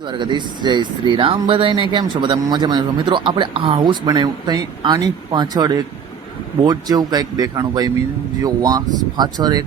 દ્વારકાધીશ, જય શ્રી રામ બધાને કેમ છો? બધા મજામાં છો? મિત્રો, આપણે આ હાઉસ બનાવ્યું. ત્યાં આની પાછળ એક બોટ જેવું કંઈક દેખાણું ભાઈ. જો વાંસ પાછળ એક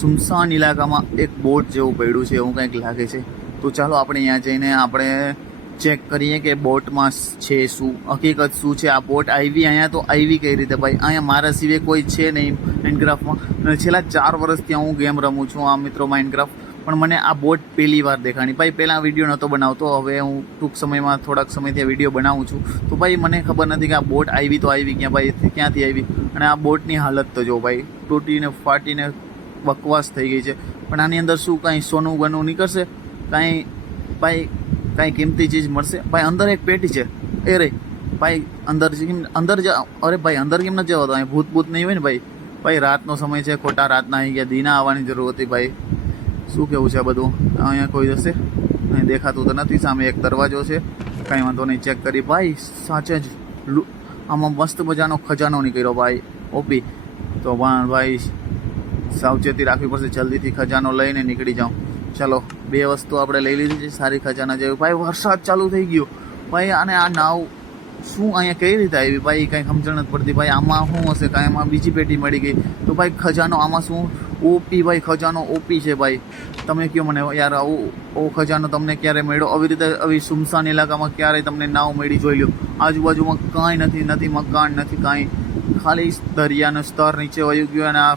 સુમસાન ઇલાકામાં એક બોટ જેવું પડ્યું છે, એવું કંઈક લાગે છે. તો ચાલો આપણે અહીંયા જઈને આપણે ચેક કરીએ કે બોટમાં છે શું? હકીકત શું છે? આ બોટ આવી અહીંયા તો આવી કઈ રીતે ભાઈ? અહીંયા મારા સિવાય કોઈ છે નહીં માઇન્ડક્રાફ્ટમાં છેલ્લા ચાર વર્ષથી હું ગેમ રમું છું. આ મિત્રો માઇન્ડક્રાફ્ટ પણ મને આ બોટ પહેલી વાર દેખાણી. ભાઈ, પહેલાં વીડિયો નહોતો બનાવતો, હવે હું ટૂંક સમયમાં, થોડાક સમયથી વીડિયો બનાવું છું. તો ભાઈ, મને ખબર નથી કે આ બોટ આવી તો આવી, ક્યાં ભાઈ, ક્યાંથી આવી? અને આ બોટની હાલત તો જો ભાઈ, તૂટીને, ફાટીને બકવાસ થઈ ગઈ છે. પણ આની અંદર શું કાંઈ સોનું બનું નીકળશે? કાંઈ, ભાઈ, કાંઈ કિંમતી ચીજ મળશે? ભાઈ, અંદર એક પેટી છે. એ રે ભાઈ, અંદર અંદર જ, અરે ભાઈ, અંદર કેમ નથી જવાતો અહીં ભૂત ભૂત નહીં હોય ને ભાઈ? ભાઈ, રાતનો સમય છે, ખોટા રાતના આવી ગયા, દીના આવવાની જરૂર હતી ભાઈ. શું કેવું છે બધું? અહીંયા કોઈ જશે? અહીં દેખાતું તો નથી, સામે એક દરવાજો છે. કાંઈ વાંધો નહીં ચેક કરી. ભાઈ, સાચે જ લુ- આમાં મસ્ત મજાનો ખજાનો નીકળ્યો ભાઈ, ઓપી. તો પણ ભાઈ, સાવચેતી રાખવી પડશે. જલ્દીથી ખજાનો લઈને નીકળી જાઉં. ચલો, બે વસ્તુ આપણે લઈ લીધી છે, સારી ખજાના જેવી. ભાઈ, વરસાદ ચાલુ થઈ ગયો. ભાઈ અને આ નાવ શું અહીંયા કઈ રીતે આવી? ભાઈ, કંઈ સમજણ નથી પડતી. ભાઈ, આમાં શું હશે? કાંઈ આમાં બીજી પેટી મળી ગઈ. તો ભાઈ, ખજાનો આમાં શું ઓપી ભાઈ, ખજાનો ઓપી છે ભાઈ. તમે કહો મને, યાર, આવું ઓ ખજાનો તમને ક્યારે મળ્યો? આવી રીતે આવી સુમસાન ઇલાકામાં ક્યારેય તમને નાવ મળી જોઈ લો આજુબાજુમાં કાંઈ નથી નથી મકાન, નથી કાંઈ. ખાલી દરિયાનું સ્તર નીચે વયું ગયો અને આ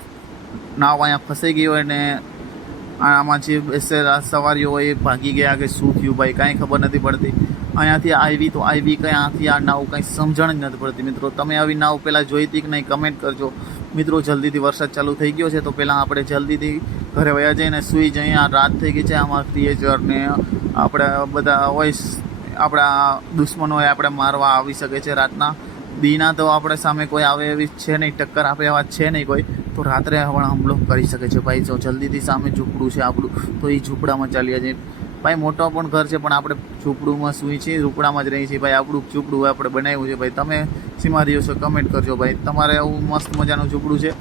નાવ અહીંયા ફસાઈ ગઈ હોય ને આમાં જે બેસેલા સવારીઓ હોય એ ભાગી ગયા કે શું થયું ભાઈ? કાંઈ ખબર નથી પડતી. અહીંયાથી આવી તો આવી, કંઈ આથી આ નાવ કંઈ સમજણ જ નથી પડતી મિત્રો. તમે આવી નાવ પહેલાં જોઈ હતી કે નહીં કમેન્ટ કરજો. મિત્રો, જલ્દીથી વરસાદ ચાલુ થઈ ગયો છે, તો પહેલાં આપણે જલ્દીથી ઘરે વયા જઈને સૂઈ જઈએ. આ રાત થઈ ગઈ છે, આમાં ક્રિએચરને આપણે બધા હોય આપણા દુશ્મનો હોય આપણે મારવા આવી શકે છે રાતના. દીના તો આપણે સામે કોઈ આવે એવી છે નહીં, ટક્કર આપે એવા છે નહીં કોઈ. તો રાત્રે પણ હુમલો કરી શકે છે ભાઈ. જો જલ્દીથી સામે ઝૂંપડું છે આપણું, તો એ ઝૂંપડામાં ચાલ્યા જઈએ ભાઈ, મોટો પણ ઘર છે, પણ આપણે ઝૂંપડુંમાં સૂઈ છીએ, ઝૂંપડામાં જ રહીએ છીએ. ભાઈ, આપણું ઝૂંપડું આપણે બનાવ્યું છે. ભાઈ, તમે સીમા છો? કમેન્ટ કરજો ભાઈ. તમારે આવું મસ્ત મજાનું ઝૂંપડું છે.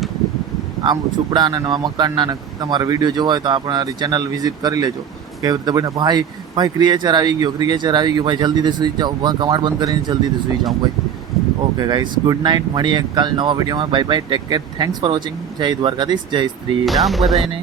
આમ ઝૂંપડાના મકાનના ને તમારે વીડિયો જોવા હોય તો આપણા ચેનલ વિઝિટ કરી લેજો. કેવી રીતે બને, ભાઈ ભાઈ ક્રિએચર આવી ગયો ક્રિએચર આવી ગયો. ભાઈ, જલ્દીથી સૂઈ જાઉં કમાડ બંધ કરીને જલ્દીથી સૂઈ જાઉં, ભાઈ. ઓકે ગાઈસ ગુડ નાઇટ મળીએ કાલ નવા વિડીયોમાં bye bye take care thanks for watching જય દ્વારકાધીશ. જય શ્રી રામ બધાને